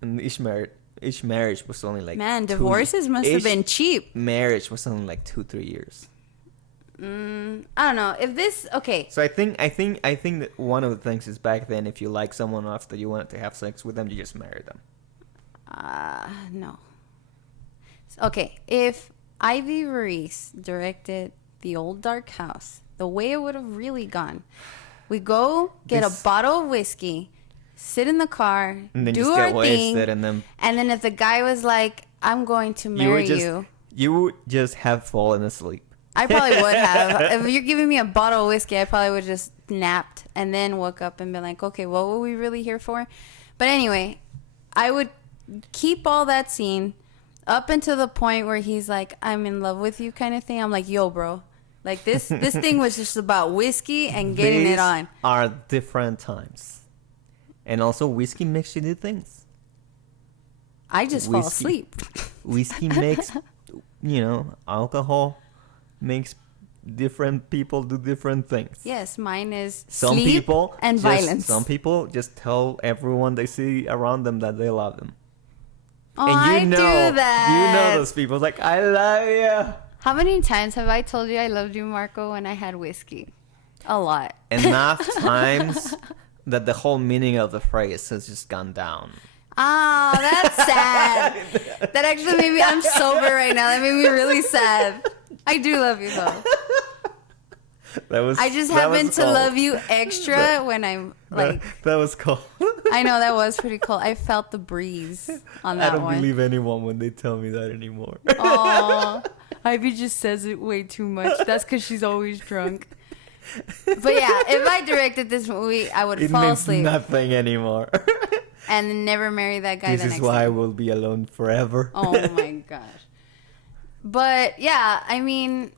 and each marriage was only like Man, 2 divorces must have each been cheap. Marriage was only like 2-3 years. I don't know if this. Okay, So I think that one of the things is back then, if you like someone enough that you wanted to have sex with them, you just marry them. no. Okay, if Ivy Reese directed The Old Dark House, the way it would have really gone, we go get This- a bottle of whiskey, sit in the car, And then do just our get thing, wasted, and then and then if the guy was like, "I'm going to marry you would just have fallen asleep. I probably would have. If you're giving me a bottle of whiskey, I probably would just napped and then woke up and been like, okay, what were we really here for? But anyway, I would keep all that scene up until the point where he's like, I'm in love with you kind of thing. I'm like, yo, bro. Like this thing was just about whiskey and getting These it on. are different times. And also, whiskey makes you do things. I just fall Whiskey. asleep. Whiskey makes, alcohol makes different people do different things. Yes, mine is Some sleep people and violence. Some people just tell everyone they see around them that they love them. Oh, And I do that. You know those people. It's like, I love you. How many times have I told you I loved you, Marco, when I had whiskey? A lot. Enough times that the whole meaning of the phrase has just gone down. Oh, that's sad. That actually made me, I'm sober right now. That made me really sad. I do love you though. I just happen to love you extra when I'm like. That was cold. I know that was pretty cool. I felt the breeze on I that don't one. believe anyone when they tell me that anymore. Aw, Ivy just says it way too much. That's because she's always drunk. But yeah, if I directed this movie, I would It fall means asleep nothing anymore. and never marry that guy. This the is next why I time. will be alone forever. Oh my gosh. But yeah, I mean,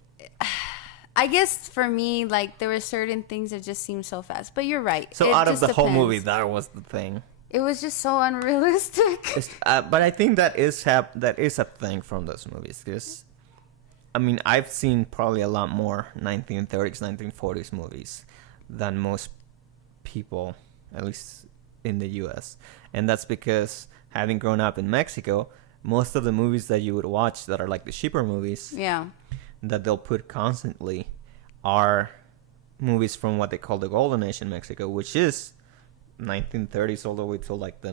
I guess for me, like, there were certain things that just seemed so fast. But you're right. So It out of just the whole depends. movie, that was the thing. It was just so unrealistic. But I think that is a thing from those movies. Because, I mean, I've seen probably a lot more 1930s, 1940s movies than most people, at least in the U.S. And that's because having grown up in Mexico, most of the movies that you would watch that are like the cheaper movies Yeah. that they'll put constantly are movies from what they call the Golden Age in Mexico, which is 1930s all the way to like the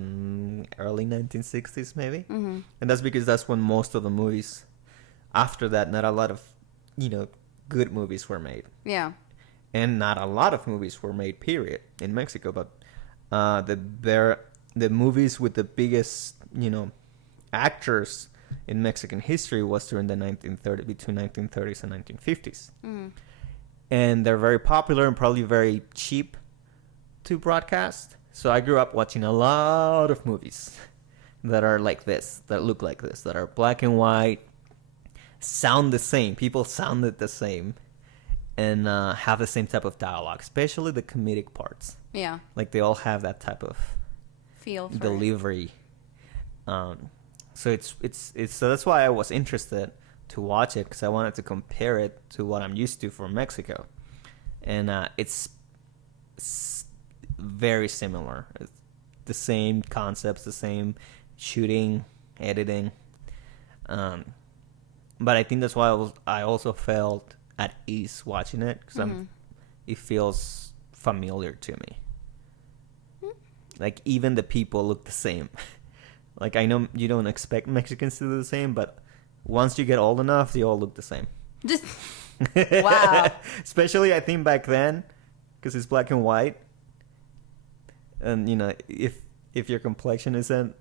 early 1960s maybe. Mm-hmm. And that's because that's when most of the movies after that, not a lot of good movies were made, Yeah. and not a lot of movies were made period in Mexico. But the movies with the biggest actors in Mexican history was during the 1930s, between 1930s and 1950s. Mm. And they're very popular and probably very cheap to broadcast. So I grew up watching a lot of movies that are like this, that look like this, that are black and white, sound the same. People sounded the same, and have the same type of dialogue, especially the comedic parts. Yeah. Like they all have that type of Feel for it. delivery. So it's so that's why I was interested to watch it, because I wanted to compare it to what I'm used to from Mexico, and it's very similar. It's the same concepts, the same shooting, editing. But I think that's why I also felt at ease watching it, because it feels familiar to me. Like even the people look the same. Like I know you don't expect Mexicans to do the same, but once you get old enough, they all look the same. Just wow. Especially I think back then, because it's black and white, and if your complexion doesn't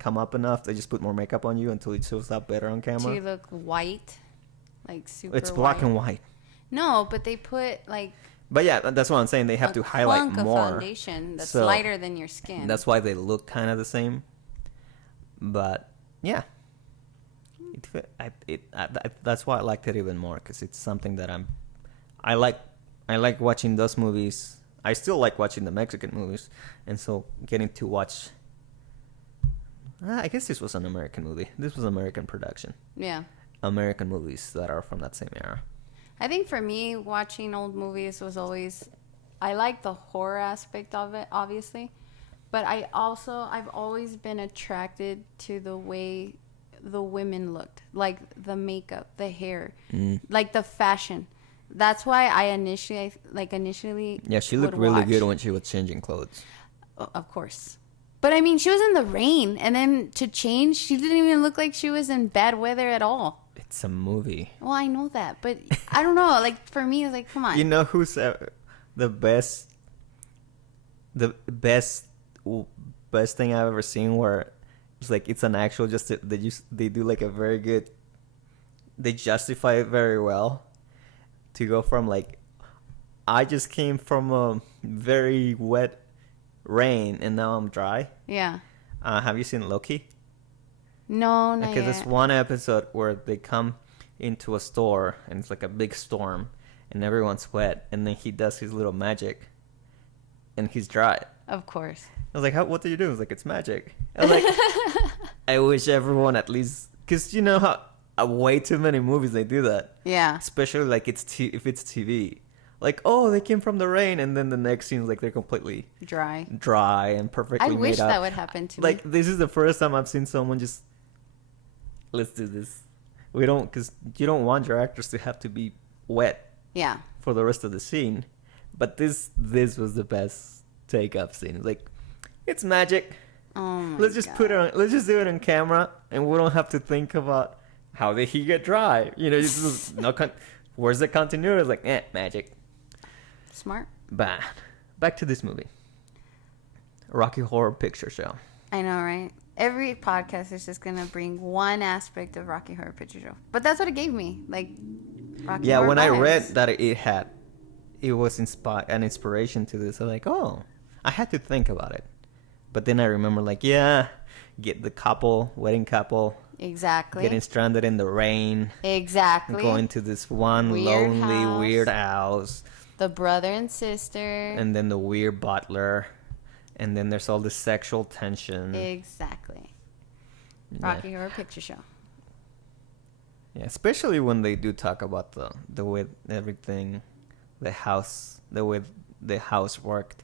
come up enough, they just put more makeup on you until it shows up better on camera. Do you look white, like super? It's black and white. No, but they put like. But yeah, that's what I'm saying. They have to highlight more. A foundation that's So lighter than your skin. that's why they look kind of the same. But yeah, that's why I liked it even more, because it's something that I like watching those movies. I still like watching the Mexican movies, and so getting to watch. I guess this was an American movie. This was an American production. Yeah. American movies that are from that same era. I think for me, watching old movies was always, I like the horror aspect of it, obviously, but I've always been attracted to the way the women looked, like the makeup, the hair, like the fashion. That's why I initially. Yeah, she looked really good when she was changing clothes. Of course. But I mean, she was in the rain, and then to change, she didn't even look like she was in bad weather at all. It's a movie. Well, I know that, but I don't know. Like, for me, it's like, come on. You know who's the best thing I've ever seen, where it's like it's an actual they do like a very good. They justify it very well. To go from like, I just came from a very wet rain and now I'm dry. Yeah. Have you seen Loki? No, not Okay, yet. there's one episode where they come into a store and it's like a big storm and everyone's wet, and then he does his little magic and he's dry. Of course. I was like, what do you do? It's like, it's magic. I was like, I wish everyone at least, because you know how way too many movies they do that. Yeah. Especially like if it's TV. Like, oh, they came from the rain, and then the next scene is like they're completely Dry and perfectly I made wish up. that would happen to me. Like, this is the first time I've seen someone just, let's do this. Because you don't want your actors to have to be wet Yeah. for the rest of the scene. But this was the best take I've seen. Like, it's magic. Oh my Let's just God. let's just do it on camera, and we don't have to think about how did he get dry. Where's the continuity? It's like, magic. Smart. But back to this movie, Rocky Horror Picture Show. I know, right? Every podcast is just gonna bring one aspect of Rocky Horror Picture Show, but that's what it gave me. Like, Rocky Yeah, Horror when I vibes. read that it was an inspiration to this, I'm like, oh, I had to think about it. But then I remember like, yeah, get the wedding couple, Exactly. getting stranded in the rain, Exactly. going to this one Weird lonely, house. weird house, The brother and sister. and then the weird butler, and then there's all this sexual tension. Exactly. Yeah. Rocky Horror Picture Show. Yeah, especially when they do talk about the way everything, the way the house worked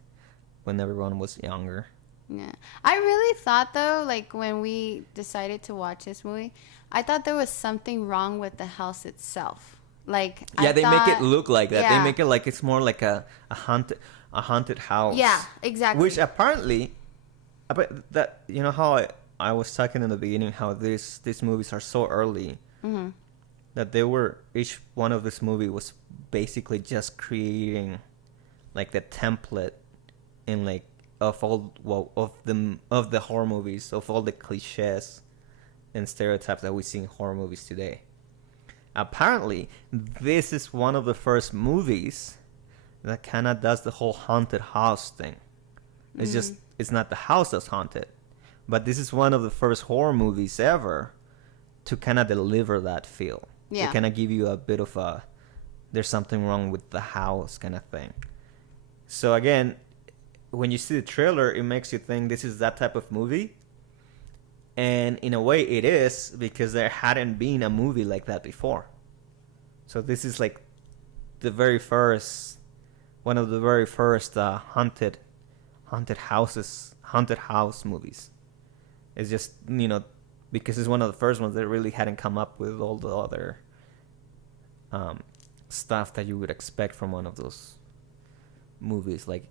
when everyone was younger. Yeah. I really thought, though, like, when we decided to watch this movie, I thought there was something wrong with the house itself. Like, Yeah, they make it look like that. Yeah. They make it like it's more like a haunted house. Yeah, exactly. Which apparently, that you know how I was talking in the beginning how these movies are so early Mm-hmm. that each one of this movie was basically just creating like the template in like of the horror movies, of all the cliches and stereotypes that we see in horror movies today. Apparently, this is one of the first movies that kind of does the whole haunted house thing. It's just, it's not the house that's haunted, but this is one of the first horror movies ever to kind of deliver that feel. Yeah. To kind of give you a bit of there's something wrong with the house kind of thing. So again, when you see the trailer, it makes you think this is that type of movie. And in a way it is, because there hadn't been a movie like that before. So this is like one of the very first haunted house movies. It's just, because it's one of the first ones that really hadn't come up with all the other stuff that you would expect from one of those movies, like,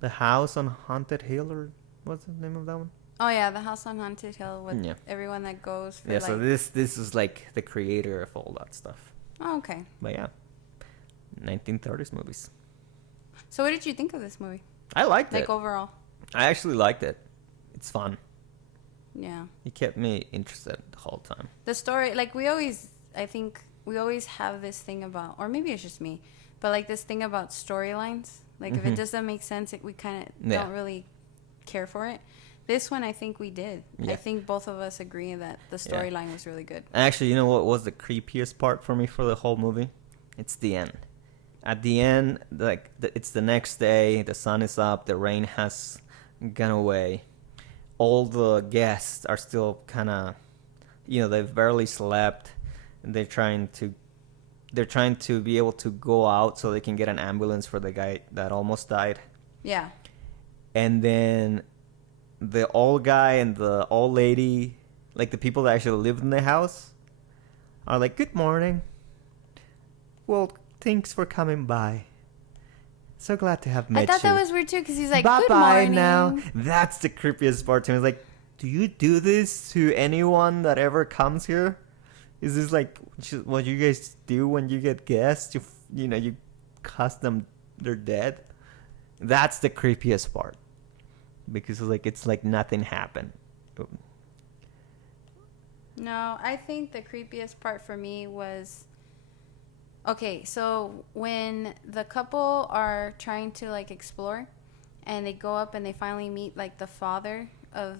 the House on Haunted Hill, or what's the name of that one? Oh, yeah, The House on Haunted Hill with everyone that goes for, so this is like the creator of all that stuff. Oh, okay. But yeah, 1930s movies. So what did you think of this movie? I liked it. Like, overall? I actually liked it. It's fun. Yeah. It kept me interested the whole time. The story, like, I think we always have this thing about, or maybe it's just me, but like this thing about storylines. Like, if it doesn't make sense, we kind of don't really care for it. This one, I think we did. Yeah. I think both of us agree that the storyline was really good. Actually, you know what was the creepiest part for me for the whole movie? It's the end. At the end, like, it's the next day, the sun is up, the rain has gone away. All the guests are still kind of, they've barely slept. And they're trying to be able to go out so they can get an ambulance for the guy that almost died. Yeah. And then the old guy and the old lady, like the people that actually lived in the house, are like, "Good morning. Well, thanks for coming by. So glad to have met you." I thought that was weird too, because he's like, "Bye "Good bye morning." now." That's the creepiest part to me. It's like, do you do this to anyone that ever comes here? Is this like what you guys do when you get guests? You cuss them, they're dead. That's the creepiest part, because it's like nothing happened. No, I think the creepiest part for me was, okay, so when the couple are trying to like explore, and they go up and they finally meet like the father of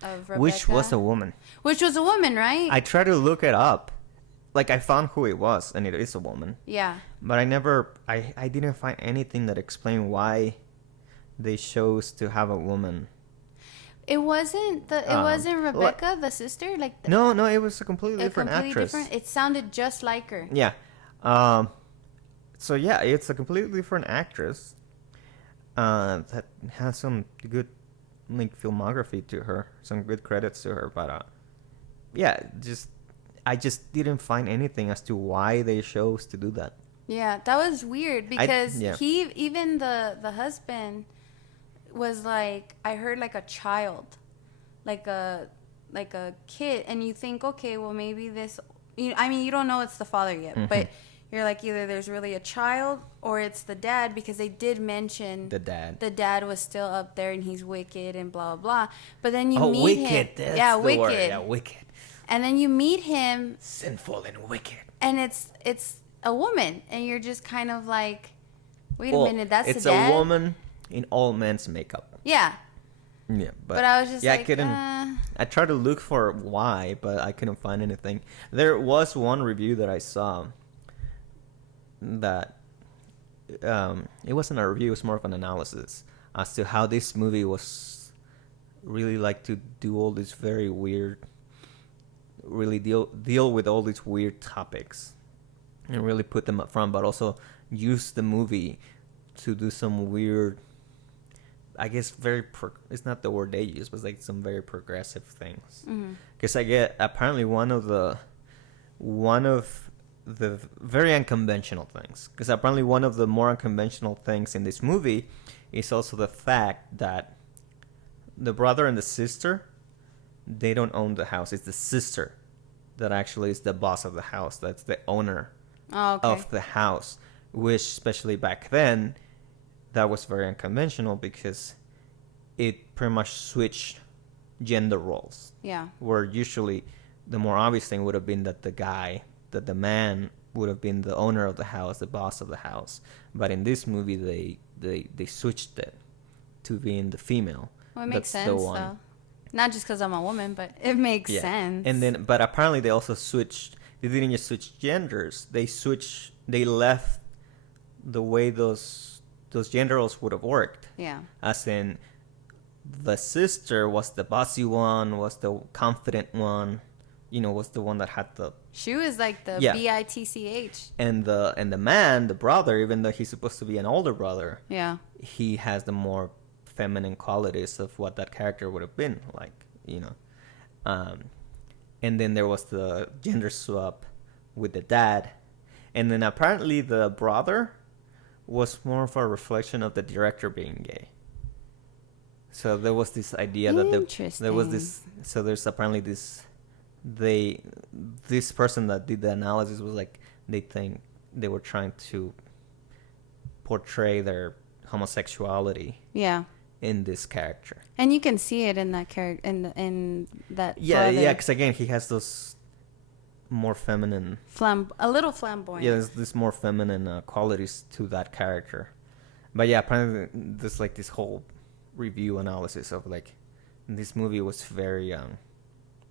of Rebecca, Which was a woman. Which was a woman, right? I tried to look it up. Like, I found who it was, and it is a woman. Yeah. But I didn't find anything that explained why they chose to have a woman. It wasn't Rebecca, the sister? No, it was a completely different actress. It sounded just like her. Yeah. So yeah, it's a completely different actress that has some good filmography to her, some good credits to her, but I just didn't find anything as to why they chose to do that. Yeah, that was weird, because even the husband was like, I heard like a child, like a kid, and you think, okay, well, maybe this, you don't know it's the father yet, but you're like, either there's really a child or it's the dad, because they did mention the dad was still up there and he's wicked and blah blah blah. But then you meet wicked, him, that's the wicked, word. Yeah, wicked, and then you meet him, sinful and wicked, and it's a woman, and you're just kind of like, wait a minute, that's it's the dad? a woman in all men's makeup. Yeah. Yeah, But I was just yeah, like, I couldn't. I tried to look for why, but I couldn't find anything. There was one review that I saw that it wasn't a review; it was more of an analysis as to how this movie was really like to do all these very weird, really deal with all these weird topics, and really put them up front, but also use the movie to do some weird. I guess it's not the word they use, but it's like some very progressive things. Because I get apparently one of the very unconventional things. Because apparently one of the more unconventional things in this movie is also the fact that the brother and the sister, they don't own the house. It's the sister that actually is the boss of the house. That's the owner of the house. Which, especially back then, that was very unconventional because it pretty much switched gender roles. Yeah. Where usually the more obvious thing would have been that the man would have been the owner of the house, the boss of the house. But in this movie, they switched it to being the female. Well, it makes sense, though. Not just because I'm a woman, but it makes sense. And then, but apparently they also switched. They didn't just switch genders. They left the way those gender roles would have worked. Yeah. As in, the sister was the bossy one, was the confident one, was the one that had the... She was like the bitch. And the man, the brother, even though he's supposed to be an older brother, yeah, he has the more feminine qualities of what that character would have been like, and then there was the gender swap with the dad, and then apparently the brother was more of a reflection of the director being gay. So there was this idea that there was this. So there's apparently this. This person that did the analysis was like, they think they were trying to portray their homosexuality. Yeah. In this character. And you can see it in that character, in that. Yeah, brother. yeah. Because again, he has those more feminine. A little flamboyant. Yeah, there's this more feminine qualities to that character. But yeah, apparently there's like this whole review analysis of like this movie was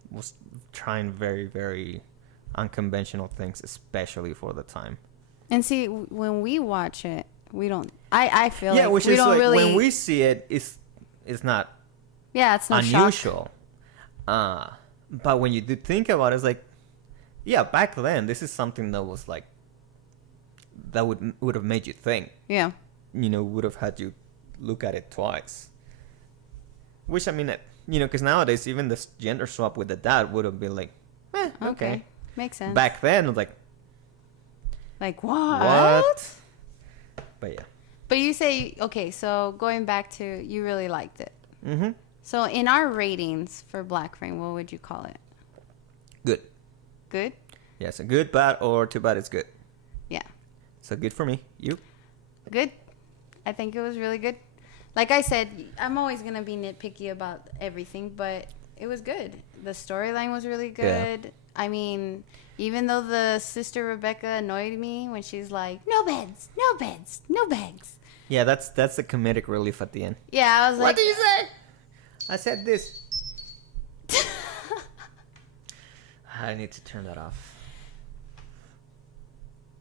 was trying very, very unconventional things, especially for the time. And see, when we watch it, we don't. I feel like which we is don't like really. When we see it, it's not. Yeah, it's not unusual. But when you do think about it, it's like, yeah, back then this is something that was like that would have made you think. Yeah. Would have had you look at it twice. Which I mean, because nowadays even this gender swap with the dad would have been like, okay, makes sense. Back then, it was like what? But yeah. But you say, okay, so going back to, you really liked it. Mm-hmm. So in our ratings for BLACKFRAME, what would you call it? Good. Good? Yeah, so good, bad, or too bad is good. Yeah. So good for me. You? Good. I think it was really good. Like I said, I'm always going to be nitpicky about everything, but it was good. The storyline was really good. Yeah. I mean, even though the sister Rebecca annoyed me when she's like, no beds, no beds, no bags. Yeah, that's the comedic relief at the end. Yeah, I was like... What did you say? I said this. I need to turn that off.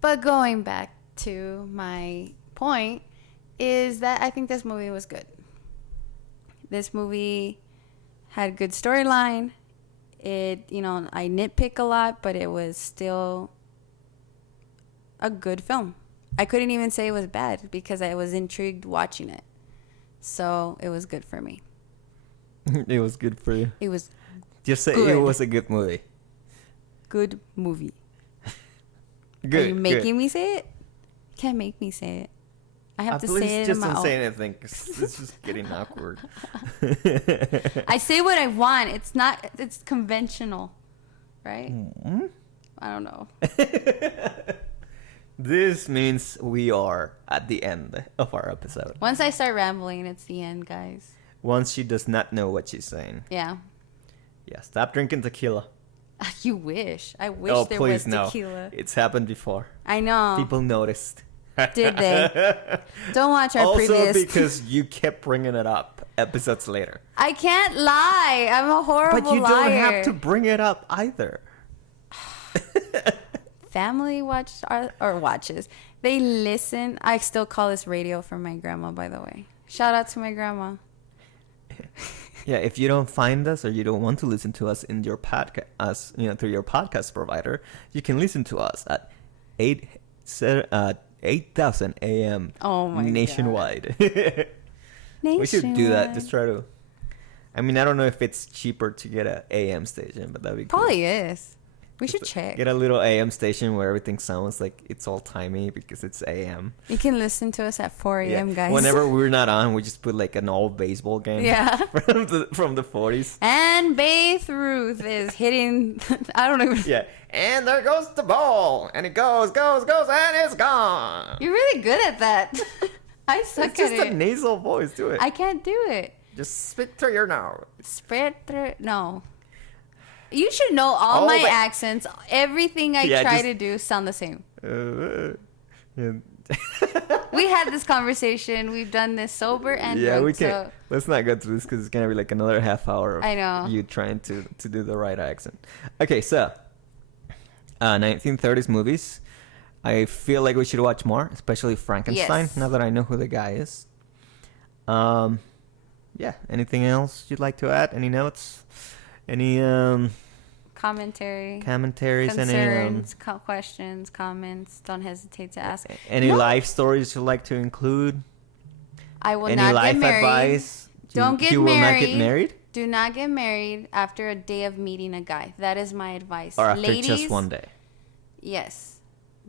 But going back to my point is that I think this movie was good. This movie had good storyline. It, I nitpick a lot, but it was still a good film. I couldn't even say it was bad because I was intrigued watching it. So it was good for me. It was good for you. It was just say good. It was a good movie. Good movie. Good. Are you making me say it? You can't make me say it. I have to say it in my own. Just don't say anything because it's just getting awkward. I say what I want. It's conventional, right? Mm-hmm. I don't know. This means we are at the end of our episode. Once I start rambling, it's the end, guys. Once she does not know what she's saying. Yeah. Yeah, stop drinking tequila. You wish. I wish there was tequila. No. It's happened before. I know. People noticed. Did they? Don't watch our also previous. because you kept bringing it up episodes later. I can't lie. I'm a horrible But you liar. don't have to bring it up either. Family watches. They listen. I still call this radio from my grandma, by the way. Shout out to my grandma. Yeah, if you don't find us or you don't want to listen to us in your podcast, through your podcast provider, you can listen to us at 8,000 AM Oh my nationwide. God. We should do that. Just try to. I mean, I don't know if it's cheaper to get an AM station, but that'd be cool. Probably is. We should check. Get a little AM station where everything sounds like it's all timey because it's AM. You can listen to us at 4 a.m., guys. Whenever we're not on, we just put like an old baseball game. Yeah. from the 40s. And Babe Ruth is hitting. I don't even. Yeah. And there goes the ball. And it goes, and it's gone. You're really good at that. I suck It's just at a it. nasal voice. Do it. I can't do it. Just spit through your nose. Spread through. No. You should know all my accents. Everything I try to do sound the same. Yeah. We had this conversation. We've done this sober and drunk. We can't. Let's not go through this because it's gonna be like another half hour of I know. you trying to do the right accent. Okay, so 1930s movies. I feel like we should watch more, especially Frankenstein. Yes. Now that I know who the guy is. Yeah. Anything else you'd like to add? Any notes? Any Commentaries, any questions, comments. Don't hesitate to ask. Any life stories you'd like to include? I will Any not life get married. advice? Don't get you married. will not get married? Do not get married after a day of meeting a guy. That is my advice. Or after Ladies, just one day? Yes.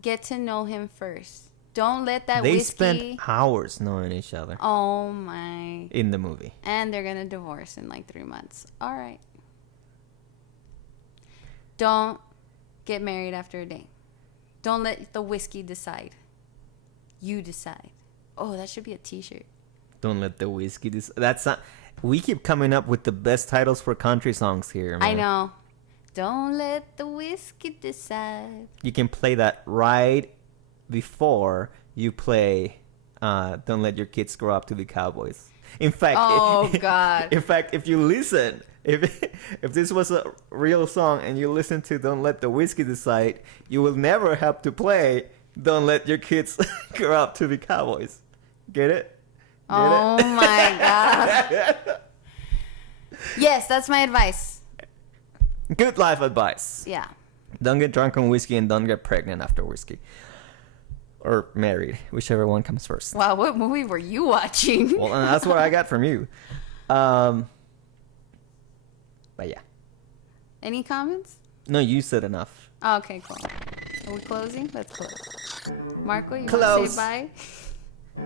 Get to know him first. Don't let that They whiskey. spent hours knowing each other Oh my. in the movie. And they're going to divorce in like 3 months. All right. Don't get married after a day. Don't let the whiskey decide. You decide. Oh, that should be a t-shirt. Don't let the whiskey that's not. We keep coming up with the best titles for country songs here, man. I know. Don't let the whiskey decide. You can play that right before you play Don't Let Your Kids Grow Up to Be Cowboys. In fact, Oh, God. In fact, if you listen, if this was a real song and you listen to Don't Let the Whiskey Decide, you will never have to play Don't Let Your Kids Grow Up to Be Cowboys. Get it? Oh my God. Yes, that's my advice. Good life advice. Yeah. Don't get drunk on whiskey and don't get pregnant after whiskey. Or married, whichever one comes first. Wow, what movie were you watching? Well, and that's what I got from you. But yeah. Any comments? No, you said enough. Oh, okay, cool. Are we closing? Let's close. Marco, you want Close. to say bye?